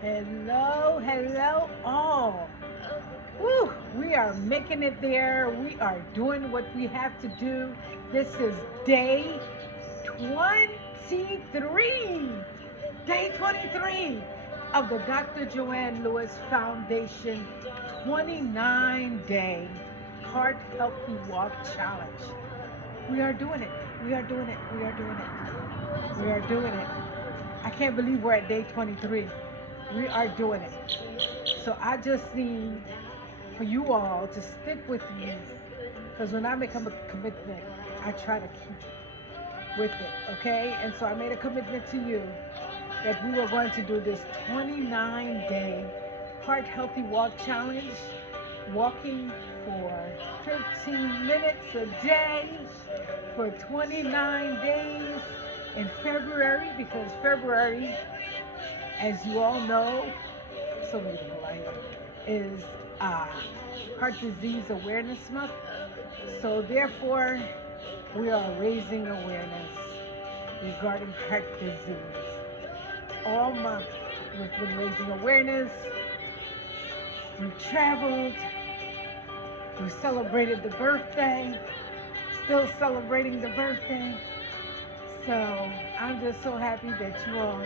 Hello, hello all. Woo, we are making it there. We are doing what we have to do. This is day 23. Day 23 of the Dr. Joanne Lewis Foundation 29-day Heart Healthy Walk Challenge. We are doing it. We are doing it. We are doing it. We are doing it. I can't believe we're at day 23. We are doing it. So I just need for you all to stick with me because when I make a commitment, I try to keep with it, okay? And so I made a commitment to you that we were going to do this 29-day Heart Healthy Walk Challenge, walking for 15 minutes a day for 29 days in February, because February, as you all know, so many people out here, is Heart Disease Awareness Month. So therefore, we are raising awareness regarding heart disease. All month, we've been raising awareness. We've traveled. We celebrated the birthday. Still celebrating the birthday. So I'm just so happy that you all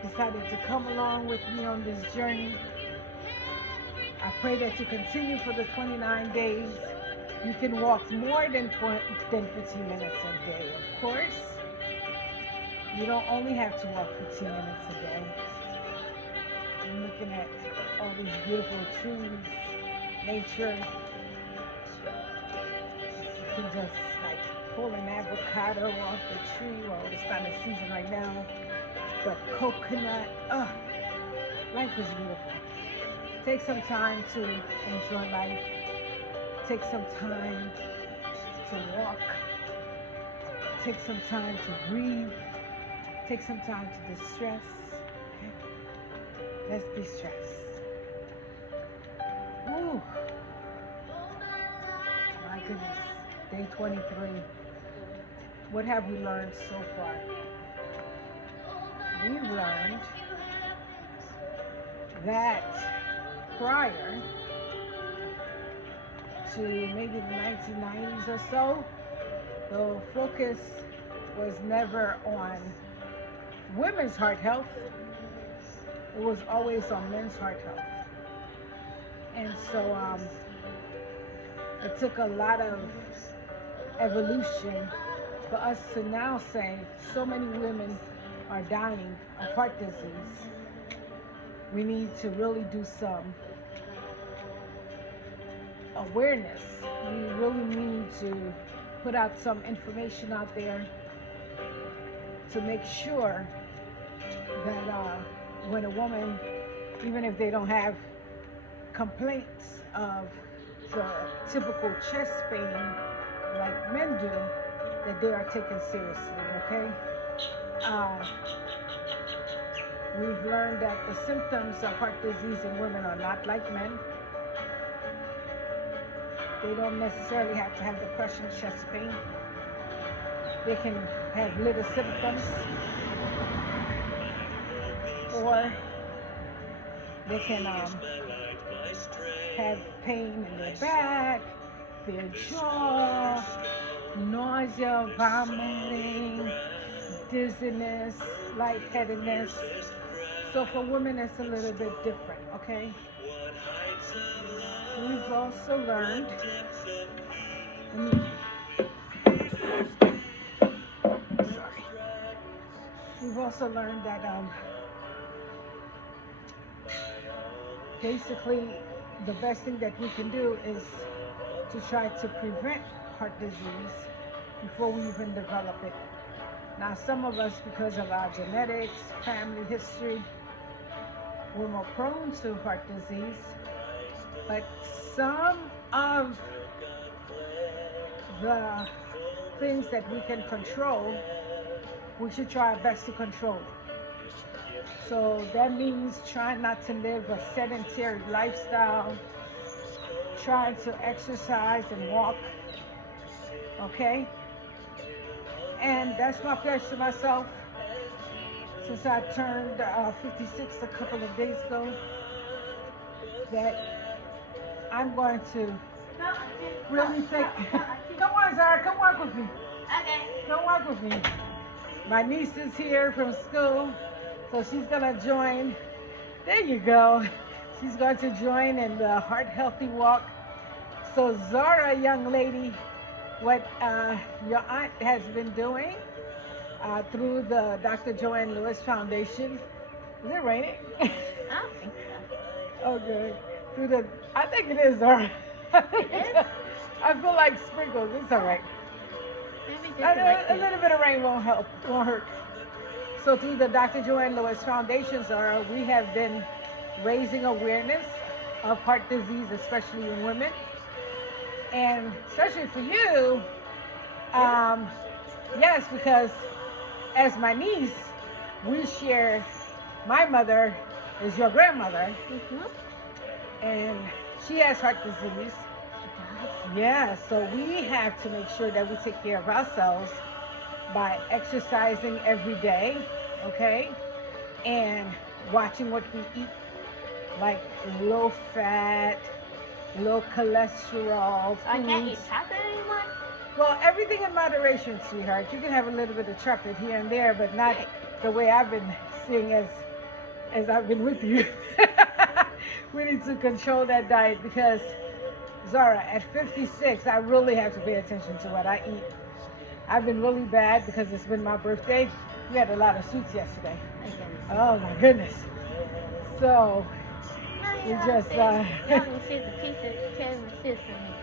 decided to come along with me on this journey. I pray that you continue for the 29 days. You can walk more than 15 minutes a day, of course. You don't only have to walk 15 minutes a day. I'm looking at all these beautiful trees, nature. You can just like pull an avocado off the tree. Well, it's not the season right now, but coconut. Oh, life is beautiful. Take some time to enjoy life. Take some time to walk. Take some time to breathe. Take some time to distress. Okay? Let's distress. Ooh. My goodness. Day 23. What have we learned so far? We've learned that prior to maybe the 1990s or so, the focus was never on women's heart health. It was always on men's heart health. And so it took a lot of evolution for us to now say so many women are dying of heart disease. We need to really do some awareness. We really need to put out some information out there to make sure that when a woman, even if they don't have complaints of the typical chest pain like men do, that they are taken seriously, okay? We've learned that the symptoms of heart disease in women are not like men. They don't necessarily have to have depression, chest pain. They can have little symptoms, or they can have pain in their back, their jaw, nausea, vomiting, dizziness, lightheadedness. So for women, it's a little bit different, okay? We've also learned, we've also learned that basically the best thing that we can do is to try to prevent heart disease before we even develop it. Now, some of us, because of our genetics, family history, we're more prone to heart disease, but some of the things that we can control, we should try our best to control. So that means trying not to live a sedentary lifestyle, trying to exercise and walk, okay? And that's my pledge to myself, since I turned 56 a couple of days ago, that I'm going to really take. Come on, Zara, come walk with me. Okay. Come walk with me. My niece is here from school, so she's gonna join. There you go. She's going to join in the Heart Healthy Walk. So Zara, young lady, what your aunt has been doing through the Dr. Joanne Lewis Foundation. Is it raining? I don't think so. Okay. Through the, I think it is, Zara. It is? I feel like sprinkles. It's all right. Maybe just A little bit of rain won't help, won't hurt. So through the Dr. Joanne Lewis Foundation, Zara, we have been raising awareness of heart disease, especially in women. And especially for you, yes, because as my niece, we share, my mother is your grandmother, and she has heart disease. Yeah, so we have to make sure that we take care of ourselves by exercising every day, okay? And watching what we eat, like low fat, low cholesterol foods. I can't eat chocolate anymore? Well, everything in moderation, sweetheart. You can have a little bit of chocolate here and there, but not the way I've been seeing as I've been with you. We need to control that diet because, Zara, at 56, I really have to pay attention to what I eat. I've been really bad because it's been my birthday. We had a lot of sweets yesterday. Oh my goodness. So we just received a piece of tiramisu for me.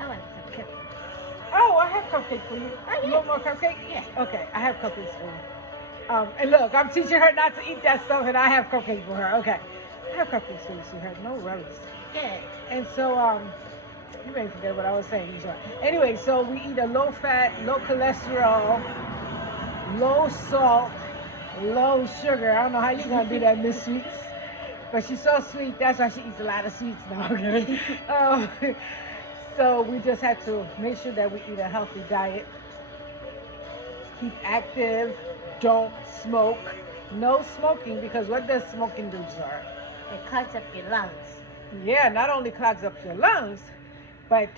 I want some cookies. Oh, I have cupcake for you. Oh, yeah. You want more cupcake? Yes. Okay, I have cupcakes for you. And look, I'm teaching her not to eat that stuff, and I have cupcake for her. Okay, I have cupcakes for you, sweetheart. No worries. Good. And so, you may forget what I was saying. Sorry. Anyway, so we eat a low fat, low cholesterol, low salt, low sugar. I don't know how you're gonna do that, Miss Sweets. But she's so sweet, that's why she eats a lot of sweets now. Okay? So we just have to make sure that we eat a healthy diet. Keep active. Don't smoke. No smoking, because what does smoking do, Zara? It clogs up your lungs. Yeah, not only clogs up your lungs, but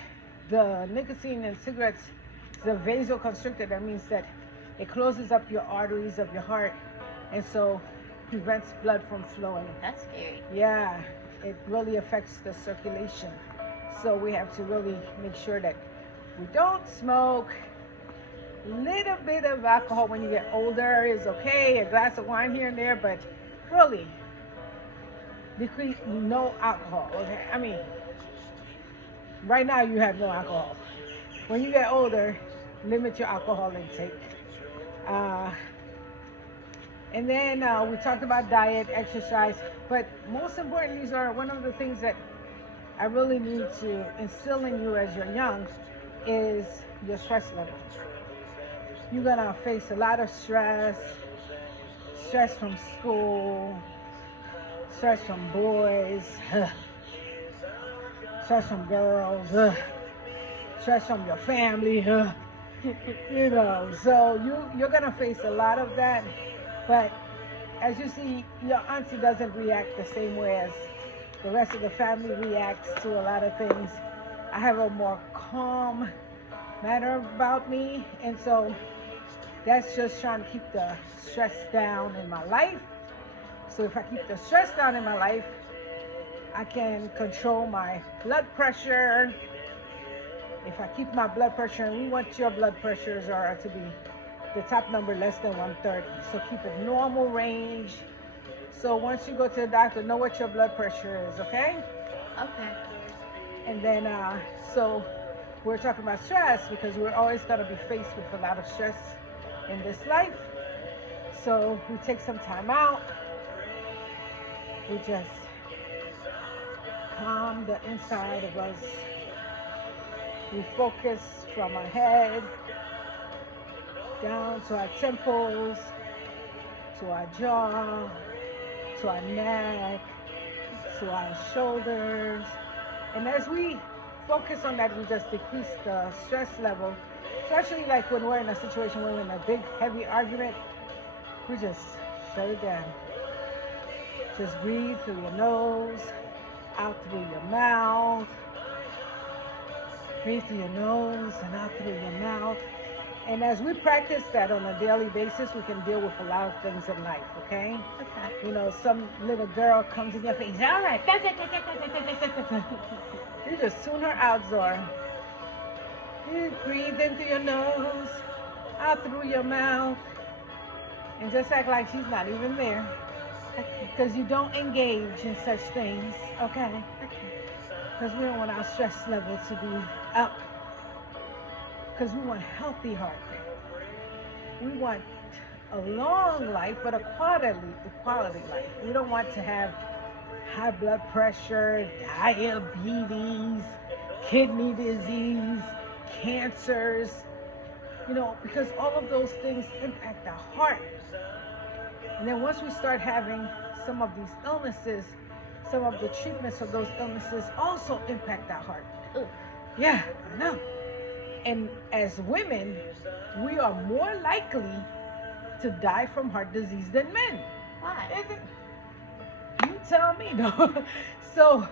the nicotine in cigarettes is a vasoconstrictor. That means that it closes up your arteries of your heart, and so prevents blood from flowing. That's scary. Yeah, it really affects the circulation. So we have to really make sure that we don't smoke. Little bit of alcohol when you get older is okay, a glass of wine here and there, but really decrease no alcohol. Okay, I mean, right now you have no alcohol. When you get older, limit your alcohol intake. And then we talked about diet, exercise, but most importantly, these are one of the things that I really need to instill in you as you're young is your stress level. You're gonna face a lot of stress from school, stress from boys, stress from girls, stress from your family, you know. So you're gonna face a lot of that. But as you see, your auntie doesn't react the same way as the rest of the family reacts to a lot of things. I have a more calm manner about me, and so that's just trying to keep the stress down in my life. So if I keep the stress down in my life, I can control my blood pressure. If I keep my blood pressure, and we want your blood pressures are to be the top number less than 130. So keep it normal range. So once you go to the doctor, know what your blood pressure is, okay? Okay. And then, so we're talking about stress because we're always going to be faced with a lot of stress in this life. So we take some time out. We just calm the inside of us. We focus from our head down to our temples, to our jaw, to our neck, to our shoulders. And as we focus on that, we just decrease the stress level, especially like when we're in a situation where we're in a big, heavy argument. We just Shut it down. Just breathe through your nose, out through your mouth. Breathe through your nose and out through your mouth. And as we practice that on a daily basis, we can deal with a lot of things in life, okay? Okay. You know, some little girl comes in your face, all right. You just tune her out, Zora. You breathe in through your nose, out through your mouth, and just act like she's not even there. Because you don't engage in such things, okay? Because we don't want our stress level to be up. Because we want healthy heart. We want a long life, but a quality life. We don't want to have high blood pressure, diabetes, kidney disease, cancers, you know, because all of those things impact the heart. And then once we start having some of these illnesses, some of the treatments of those illnesses also impact our heart. Ooh. Yeah, I know. And as women, we are more likely to die from heart disease than men. Why? You tell me, though. So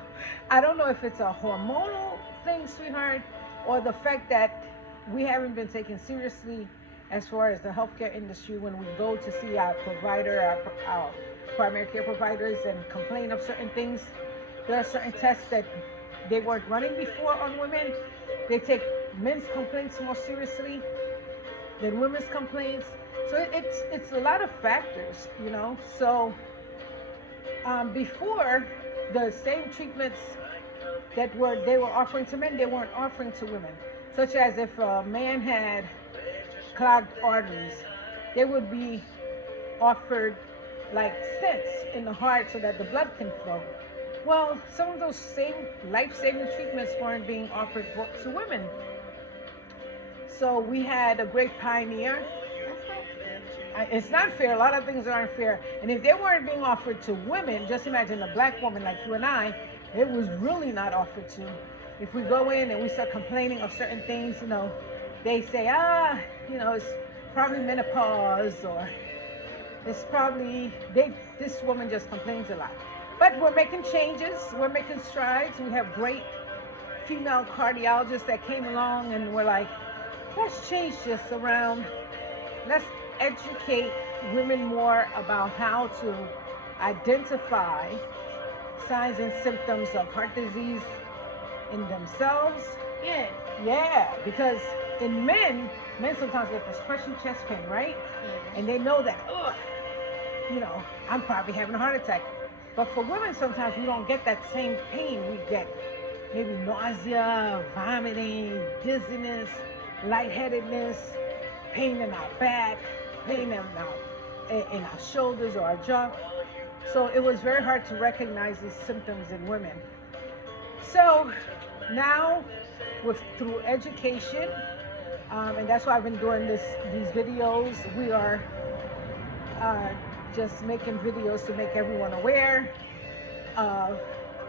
I don't know if it's a hormonal thing, sweetheart, or the fact that we haven't been taken seriously as far as the healthcare industry when we go to see our provider, our primary care providers, and complain of certain things. There are certain tests that they weren't running before on women. They take men's complaints more seriously than women's complaints. So it's a lot of factors, you know. So before, the same treatments that they were offering to men, they weren't offering to women. Such as if a man had clogged arteries, they would be offered like stents in the heart so that the blood can flow. Well, some of those same life-saving treatments weren't being offered to women. So we had a great pioneer. It's not fair. A lot of things aren't fair. And if they weren't being offered to women, just imagine a black woman like you and I, it was really not offered to. If we go in and we start complaining of certain things, you know, they say, you know, it's probably menopause, or it's probably, this woman just complains a lot. But we're making changes. We're making strides. We have great female cardiologists that came along and were like, let's change this around. Let's educate women more about how to identify signs and symptoms of heart disease in themselves. Yeah, because in men sometimes get this crushing chest pain, right? Yeah. And they know that, you know, I'm probably having a heart attack. But for women, sometimes we don't get that same pain. We get maybe nausea, vomiting, dizziness, lightheadedness, pain in our back, pain in our shoulders or our jaw. So it was very hard to recognize these symptoms in women. So now, through education, and that's why I've been doing these videos, we are just making videos to make everyone aware of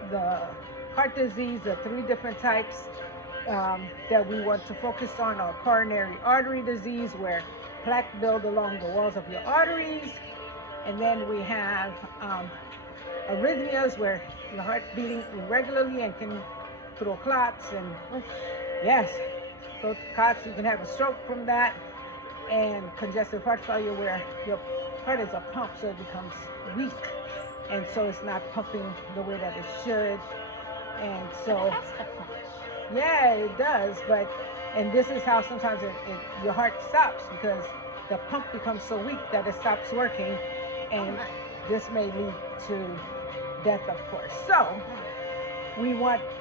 the heart disease, the 3 different types that we want to focus on are coronary artery disease, where plaque build along the walls of your arteries. And then we have arrhythmias, where your heart beating irregularly and can throw clots. And yes, throw clots, you can have a stroke from that. And congestive heart failure, where your heart is a pump, so it becomes weak, and so it's not pumping the way that it should. And so, yeah, it does. And this is how sometimes your heart stops, because the pump becomes so weak that it stops working, and this may lead to death, of course. So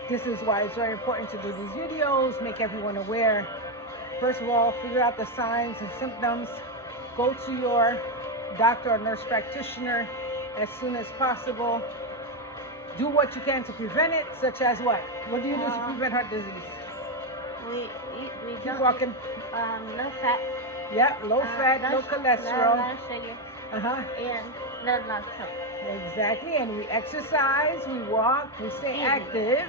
this is why it's very important to do these videos, make everyone aware. First of all, figure out the signs and symptoms. Go to your doctor or nurse practitioner as soon as possible. Do what you can to prevent it, such as what? What do you do to prevent heart disease? We Keep don't walking. eat, low fat. Yeah, low fat, low cholesterol. No sugar. And no lactose. Exactly. And we exercise, we walk, we stay active,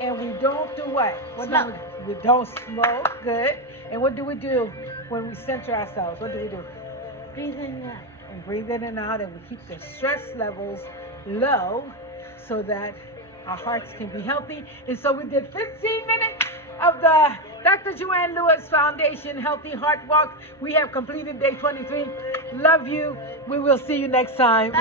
and we don't do what? Smoke. We don't smoke. Good. And what do we do when we center ourselves? What do we do? Breathing out. and breathe in and out, and we keep the stress levels low so that our hearts can be healthy. And so we did 15 minutes of the Dr. Joanne Lewis Foundation Healthy Heart Walk. We have completed day 23. Love you. We will see you next time.